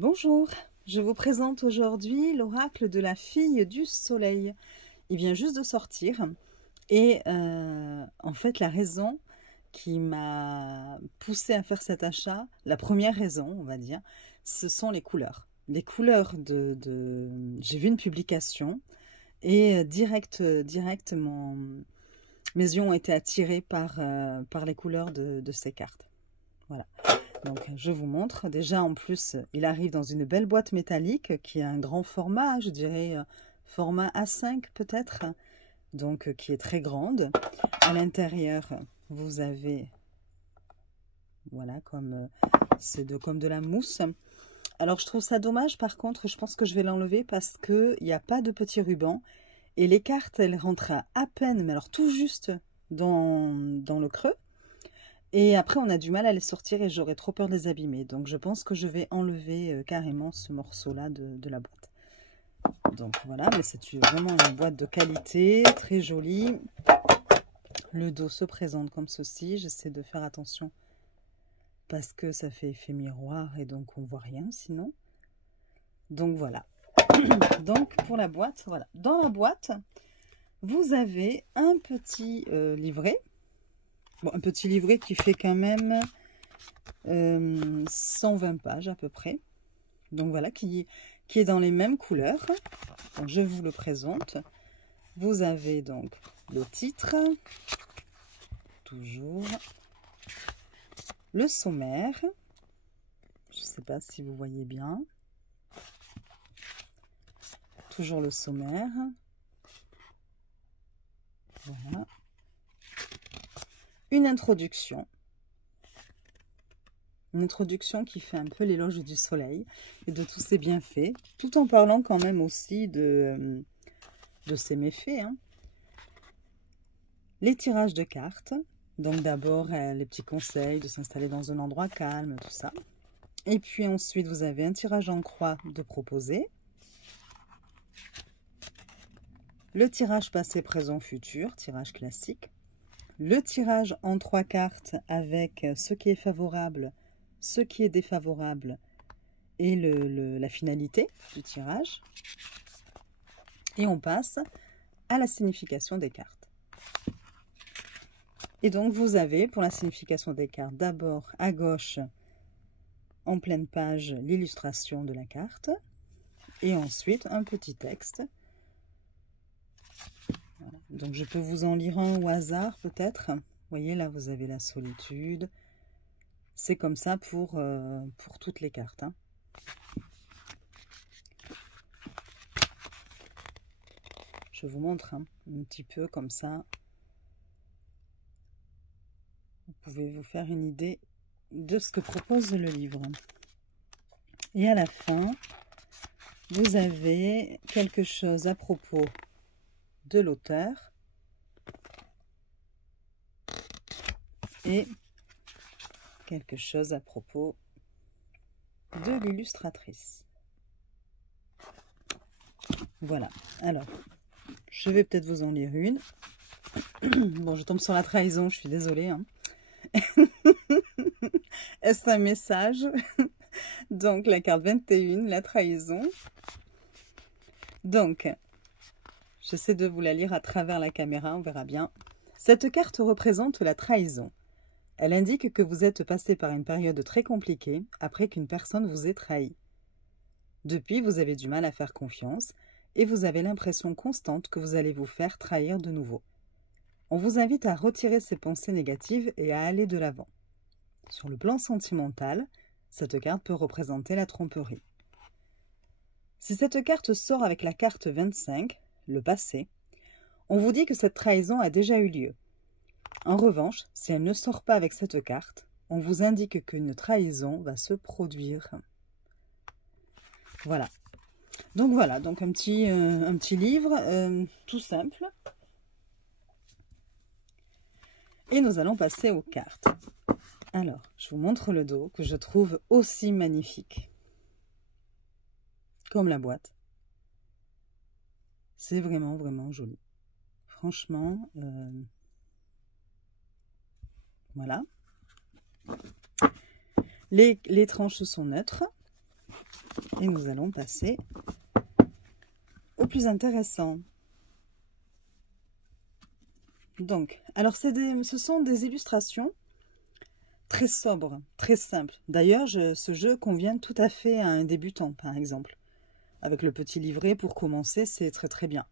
Bonjour, je vous présente aujourd'hui l'oracle de la fille du soleil. Il vient juste de sortir et en fait la raison qui m'a poussée à faire cet achat, la première raison on va dire, ce sont les couleurs. Les couleurs j'ai vu une publication et direct mes yeux ont été attirés par les couleurs de ces cartes. Voilà. Donc, je vous montre. Déjà, en plus, il arrive dans une belle boîte métallique qui a un grand format, je dirais format A5 peut-être, donc qui est très grande. À l'intérieur, vous avez, voilà, comme de la mousse. Alors, je trouve ça dommage. Par contre, je pense que je vais l'enlever parce qu'il n'y a pas de petit ruban. Et les cartes, elles rentrent à peine, mais alors tout juste dans le creux. Et après, on a du mal à les sortir et j'aurais trop peur de les abîmer. Donc, je pense que je vais enlever carrément ce morceau-là de la boîte. Donc, voilà. Mais c'est vraiment une boîte de qualité, très jolie. Le dos se présente comme ceci. J'essaie de faire attention parce que ça fait effet miroir et donc on ne voit rien sinon. Donc, voilà. Donc, pour la boîte, voilà. Dans la boîte, vous avez un petit livret. Bon, un petit livret qui fait quand même 120 pages à peu près. Donc voilà, qui est dans les mêmes couleurs. Donc, je vous le présente. Vous avez donc le titre, toujours le sommaire. Je ne sais pas si vous voyez bien. Toujours le sommaire. Voilà. Une introduction. Une introduction qui fait un peu l'éloge du soleil et de tous ses bienfaits, tout en parlant quand même aussi de ses méfaits. Hein. Les tirages de cartes. Donc d'abord, les petits conseils de s'installer dans un endroit calme, tout ça. Et puis ensuite, vous avez un tirage en croix de proposer. Le tirage passé, présent, futur, tirage classique. Le tirage en 3 cartes avec ce qui est favorable, ce qui est défavorable et la finalité du tirage. Et on passe à la signification des cartes. Et donc vous avez pour la signification des cartes d'abord à gauche en pleine page l'illustration de la carte et ensuite un petit texte. Voilà. Donc je peux vous en lire un au hasard peut-être. Vous voyez là vous avez la solitude. C'est comme ça pour toutes les cartes. Hein. Je vous montre un petit peu comme ça. Vous pouvez vous faire une idée de ce que propose le livre. Et à la fin, vous avez quelque chose à propos de l'auteur et quelque chose à propos de l'illustratrice. Voilà. Alors, je vais peut-être vous en lire une. Bon, je tombe sur la trahison, je suis désolée. Hein. Est-ce un message? Donc, la carte 21, la trahison. Donc, j'essaie de vous la lire à travers la caméra, on verra bien. Cette carte représente la trahison. Elle indique que vous êtes passé par une période très compliquée après qu'une personne vous ait trahi. Depuis, vous avez du mal à faire confiance et vous avez l'impression constante que vous allez vous faire trahir de nouveau. On vous invite à retirer ces pensées négatives et à aller de l'avant. Sur le plan sentimental, cette carte peut représenter la tromperie. Si cette carte sort avec la carte 25, le passé, on vous dit que cette trahison a déjà eu lieu. En revanche, si elle ne sort pas avec cette carte, on vous indique qu'une trahison va se produire. Voilà. Donc voilà, donc un petit livre tout simple. Et nous allons passer aux cartes. Alors, je vous montre le dos que je trouve aussi magnifique. Comme la boîte. C'est vraiment, vraiment joli. Franchement, voilà. Les tranches sont neutres. Et nous allons passer au plus intéressant. Donc, alors ce sont des illustrations très sobres, très simples. D'ailleurs, ce jeu convient tout à fait à un débutant, par exemple. Avec le petit livret pour commencer, c'est très très bien.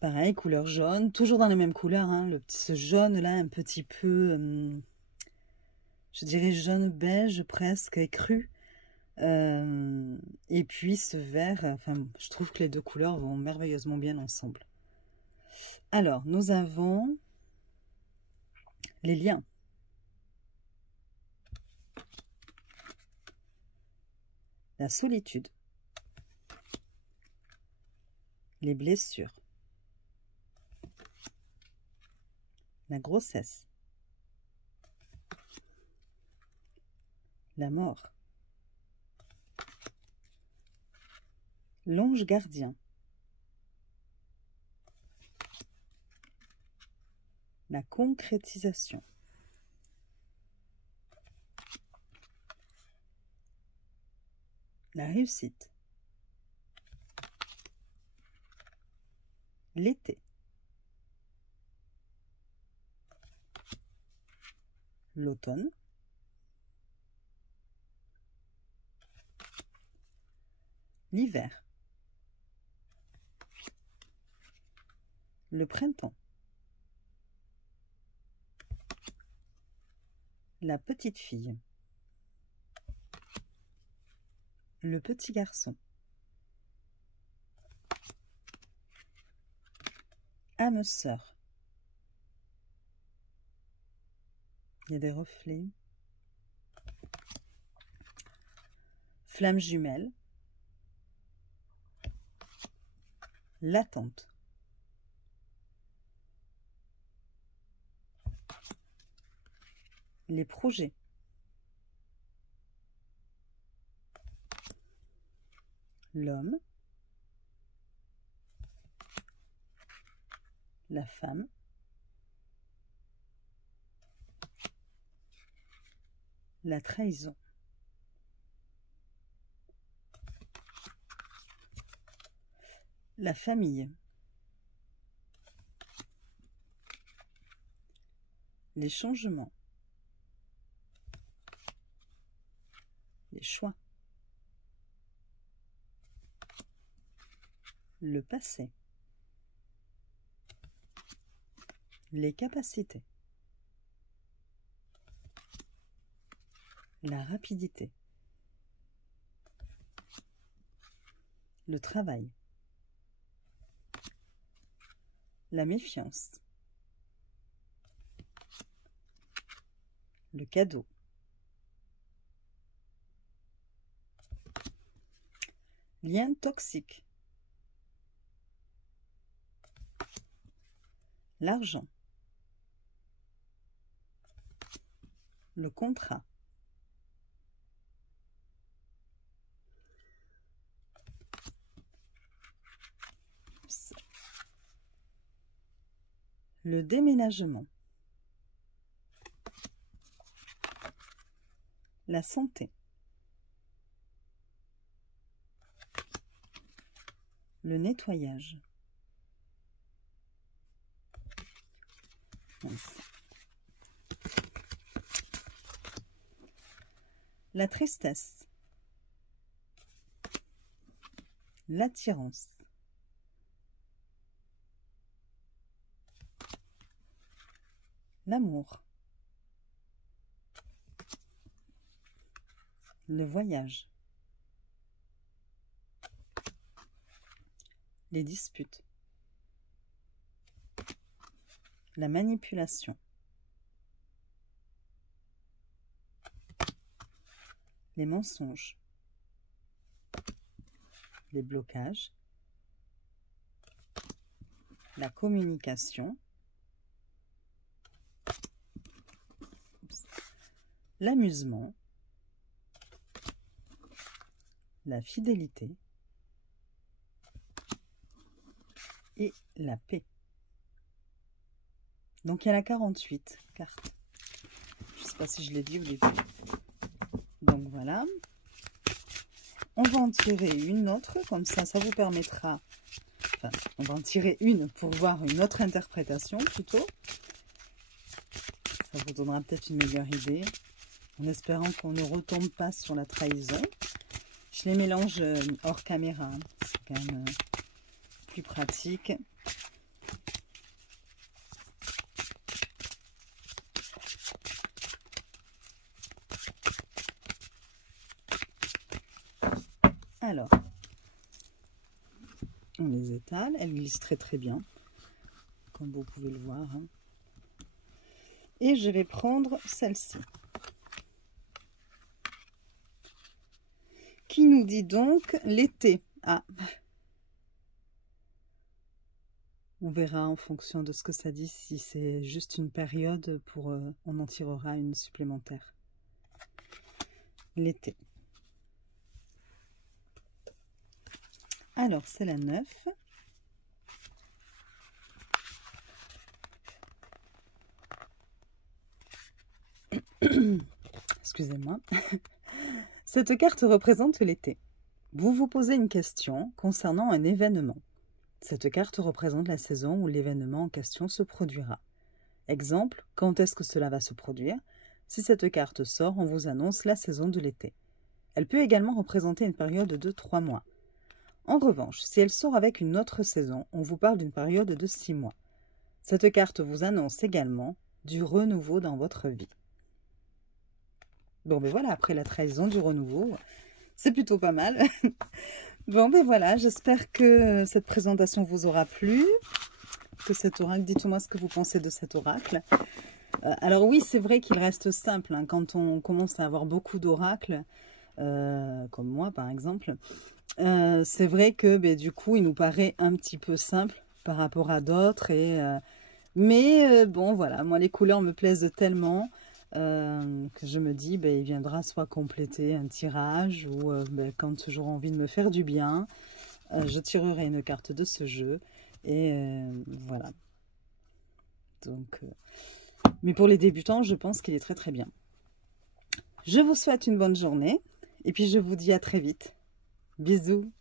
Pareil, couleur jaune, toujours dans les mêmes couleurs, hein, ce jaune-là un petit peu, je dirais jaune beige presque, écru. Et puis ce vert, enfin, je trouve que les deux couleurs vont merveilleusement bien ensemble. Alors, nous avons les liens. La solitude. Les blessures. La grossesse. La mort. L'ange gardien. La concrétisation. La réussite. L'été. L'automne. L'hiver. Le printemps. La petite fille. Le petit garçon. Âme sœur. Il y a des reflets. Flamme jumelle. L'attente. Les projets. L'homme. La femme. La trahison. La famille. Les changements. Les choix. Le passé. Les capacités. La rapidité. Le travail. La méfiance. Le cadeau. Lien toxique. L'argent. Le contrat. Le déménagement. La santé. Le nettoyage. La tristesse. L'attirance. L'amour. Le voyage. Les disputes. La manipulation. Les mensonges. Les blocages. La communication. L'amusement. La fidélité. Et la paix. Donc il y en a 48 cartes. Je ne sais pas si je l'ai dit au début. Donc Voilà. On va en tirer une autre, comme ça vous permettra... Enfin, on va en tirer une pour voir une autre interprétation plutôt. Ça vous donnera peut-être une meilleure idée, en espérant qu'on ne retombe pas sur la trahison. Je les mélange hors caméra, hein. C'est quand même plus pratique. Alors, on les étale, elles glissent très très bien, comme vous pouvez le voir, hein. Et je vais prendre celle-ci, qui nous dit donc l'été. Ah, on verra en fonction de ce que ça dit, si c'est juste une période, pour on en tirera une supplémentaire. L'été. Alors, c'est la 9. Excusez-moi. Cette carte représente l'été. Vous vous posez une question concernant un événement. Cette carte représente la saison où l'événement en question se produira. Exemple, quand est-ce que cela va se produire? Si cette carte sort, on vous annonce la saison de l'été. Elle peut également représenter une période de 3 mois. En revanche, si elle sort avec une autre saison, on vous parle d'une période de 6 mois. Cette carte vous annonce également du renouveau dans votre vie. Bon, ben voilà, après la trahison, du renouveau, c'est plutôt pas mal. Bon, ben voilà, j'espère que cette présentation vous aura plu, que cet oracle, dites-moi ce que vous pensez de cet oracle. Alors oui, c'est vrai qu'il reste simple, hein, quand on commence à avoir beaucoup d'oracles, comme moi par exemple, c'est vrai que du coup, il nous paraît un petit peu simple par rapport à d'autres. Mais bon, voilà, moi les couleurs me plaisent tellement que je me dis, il viendra soit compléter un tirage ou quand j'aurai envie de me faire du bien, je tirerai une carte de ce jeu. Et voilà. Donc, mais pour les débutants, je pense qu'il est très très bien. Je vous souhaite une bonne journée et puis je vous dis à très vite. Bisous.